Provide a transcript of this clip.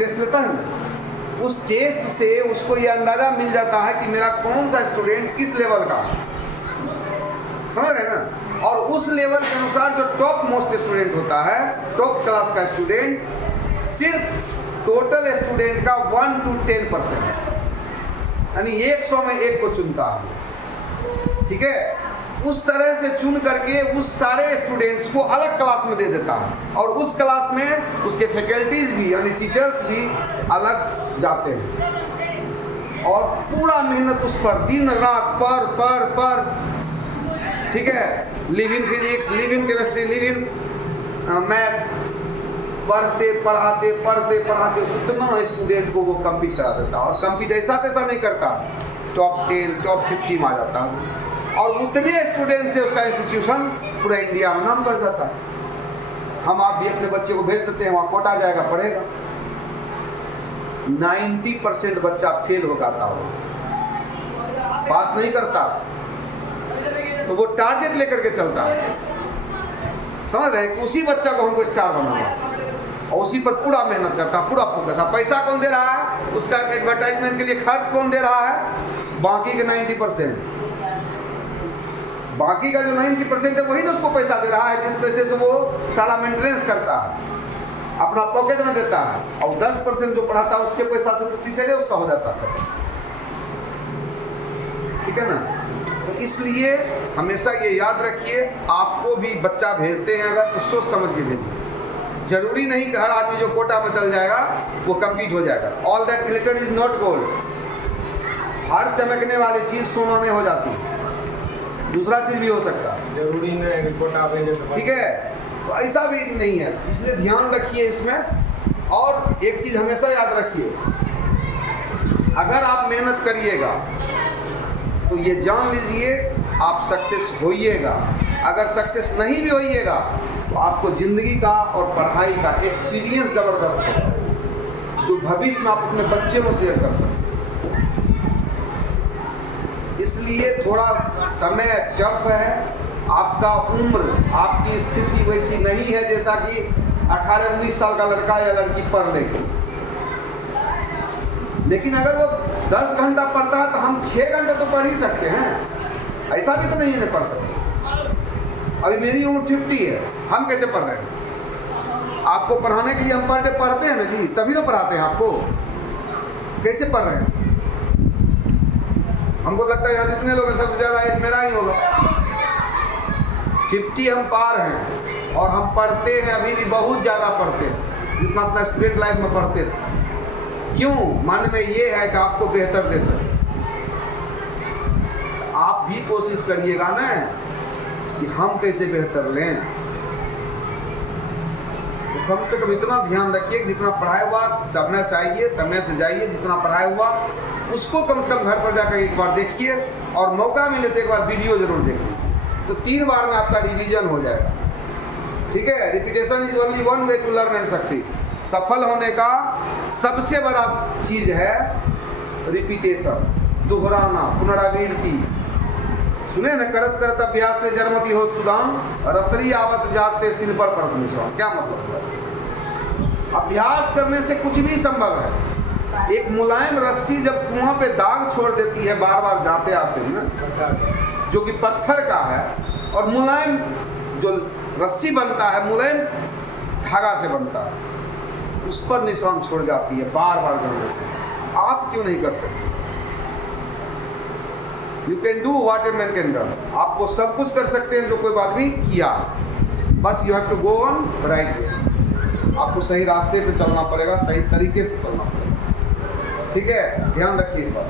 Test लेता है ना, उस टेस्ट से उसको ये अंदाज़ा मिल जाता है कि मेरा कौन सा स्टूडेंट किस लेवल का, समझ रहे हैं ना। और उस लेवल के अनुसार जो टॉप मोस्ट स्टूडेंट होता है, टॉप क्लास का स्टूडेंट, सिर्फ टोटल स्टूडेंट का 1 to 10%, यानी 100 में 1 को चुनता है, ठीक है। उस तरह से चुन करके उस सारे स्टूडेंट्स को अलग क्लास में दे देता है, और उस क्लास में उसके फैकल्टीज भी यानी टीचर्स भी अलग जाते हैं, और पूरा मेहनत उस पर दिन रात पर ठीक है, live in physics, live in chemistry, live in maths, पढ़ते पढ़ाते उतना स्टूडेंट को वो कंप्लीट करा देता, और कंप्लीट ऐसा तैसा नहीं करता, टॉप 10 टॉप 50 में आ जाता, और उतने स्टूडेंट से उसका इंस्टीट्यूशन पूरा इंडिया में नाम कर जाता है। हम आप भी अपने बच्चे को भेज देते हैं, वहाँ कोटा जाएगा, पढ़ेगा। 90% बच्चा फेल हो जाता है, पास नहीं करता, तो वो टारगेट लेकर के चलता है, समझ रहे हैं कि उसी बच्चा को हमको स्टार बनाना, और उसी पर पूरा मेहनत करता, पूरा फोकस। अब पैसा कौन दे रहा है, उसका एडवर्टाइजमेंट के लिए खर्च कौन दे रहा है, बाकी के 90%, बाकी का जो 90% है वही ना उसको पैसा दे रहा है, जिस पैसे से वो सारा मेंटेनेंस करता है, अपना पॉकेट में देता है, और 10% जो पढ़ाता है उसके पैसा से टीचर है उसका हो जाता है, ठीक है ना। तो इसलिए हमेशा ये याद रखिए, आपको भी बच्चा भेजते हैं अगर तो सोच समझ के भेजिए। जरूरी नहीं कि हर आदमी जो कोटा में चल जाएगा वो कंप्लीट हो जाएगा। All that glitter is not gold, हर चमकने वाली चीज सोना नहीं हो जाती, दूसरा चीज भी हो सकता है, जरूरी नहीं है कि कोटा भेजे, ठीक है। तो ऐसा भी नहीं है, इसलिए ध्यान रखिए इसमें। और एक चीज हमेशा याद रखिए, अगर आप मेहनत करिएगा तो ये जान लीजिए आप सक्सेस होइएगा। अगर सक्सेस नहीं भी होइएगा तो आपको ज़िंदगी का और पढ़ाई का एक्सपीरियंस ज़बरदस्त होगा, जो भविष्य में आप अपने बच्चे में शेयर कर सकते। इसलिए थोड़ा समय टफ है, आपका उम्र, आपकी स्थिति वैसी नहीं है जैसा कि 18-19 साल का लड़का या लड़की पढ़ लेगी। लेकिन अगर वो 10 घंटा पढ़ता है तो हम 6 घंटे तो पढ़ ही सकते हैं, ऐसा भी तो नहीं है पढ़ सकते। अभी मेरी उम्र 50 है, हम कैसे पढ़ रहे हैं? आपको पढ़ाने के लिए हम पर डे पढ़ते हैं ना जी, तभी तो पढ़ाते हैं आपको। कैसे पढ़ रहे हैं? हमको लगता है यहाँ जितने लोग हैं सबसे ज़्यादा एज मेरा ही होगा। 50 हम पार हैं, और हम पढ़ते हैं, अभी भी बहुत ज़्यादा पढ़ते हैं जितना अपना स्टूडेंट लाइफ में पढ़ते थे। क्यों? मन में ये है कि आपको बेहतर दे सके। आप भी कोशिश करिएगा ना कि हम कैसे बेहतर लें। तो कम से कम इतना ध्यान रखिए कि जितना पढ़ाया हुआ समय से आइए, समय से जाइए, जितना पढ़ाया हुआ उसको कम से कम घर पर जाकर एक बार देखिए, और मौका मिले तो एक बार वीडियो जरूर देखिए। तो 3 बार में आपका रिवीजन हो जाएगा, ठीक है। Repetition is only one way to learn and succeed. सफल होने का सबसे बड़ा चीज़ है रिपीटेशन, दोहराना, पुनरावृत्ति। सुने न, करत करत अभ्यास ते जरमती हो सुदाम, रसरी आवत जाते सिर पर परतनिशान। क्या मतलब है? अभ्यास करने से कुछ भी संभव है। एक मुलायम रस्सी जब कुआं पे दाग छोड़ देती है बार बार जाते आते हैं ना, जो कि पत्थर का है, और मुलायम जो रस्सी बनता है मुलायम धागा से बनता है, उस पर निशान छोड़ जाती है बार बार जाने से। आप क्यों नहीं कर सकते? You can do what a man can do. आप वो सब कुछ कर सकते हैं जो कोई आदमी किया, बस you have to go on right way. आपको सही रास्ते पे चलना पड़ेगा, सही तरीके से चलना पड़ेगा, ठीक है। ध्यान रखिए इस बात।